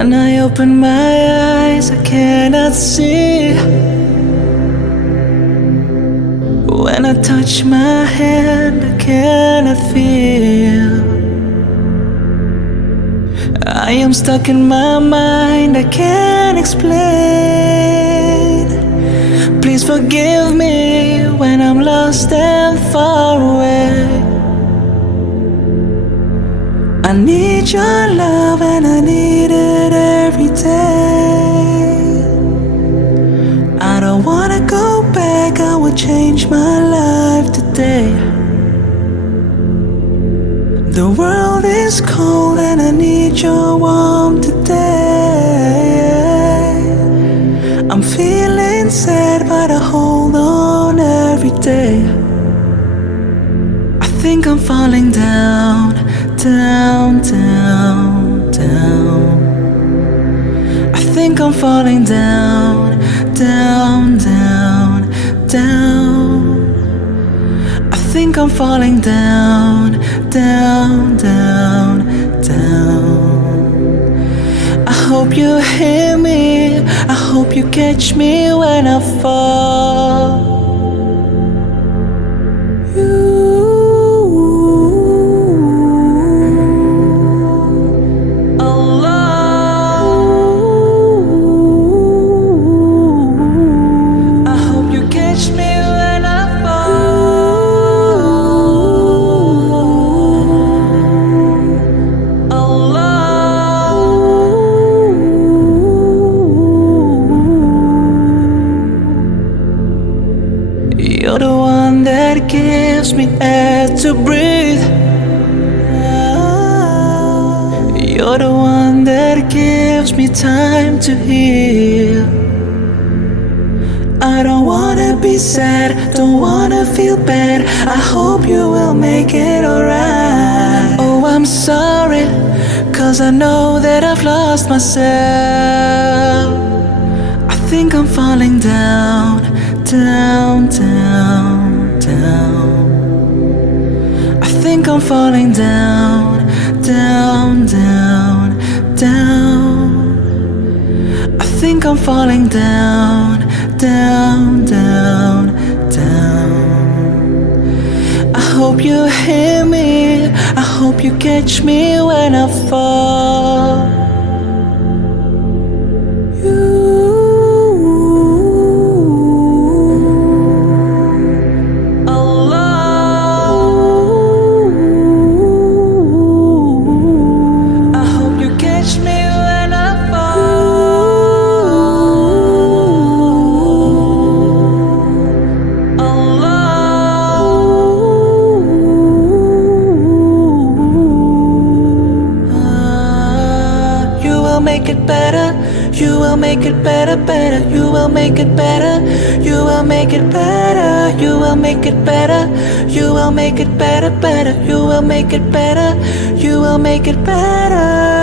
When I open my eyes, I cannot see. When I touch my hand, I cannot feel. I am stuck in my mind, I can't explain. Please forgive me when I'm lost and far away. I need your love and I need it every day. I don't wanna go back, I will change my life today. The world is cold and I need your warmth today. I'm feeling sad but I hold on every day. I think I'm falling down, down, down, down. I think I'm falling down, down, down, down. I think I'm falling down, down, down, down. I hope you hear me, I hope you catch me when I fall. You're the one that gives me air to breathe. You're the one that gives me time to heal. I don't wanna be sad, don't wanna feel bad. I hope you will make it alright. Oh, I'm sorry, 'cause I know that I've lost myself. I think I'm falling down, down, down, down. I think I'm falling down, down, down, down. I think I'm falling down, down, down, down. I hope you hear me, I hope you catch me when I fall. Make it better, you will make it better, better. You will make it better, you will make it better. You will make it better, you will make it better, better. You will make it better, you will make it better.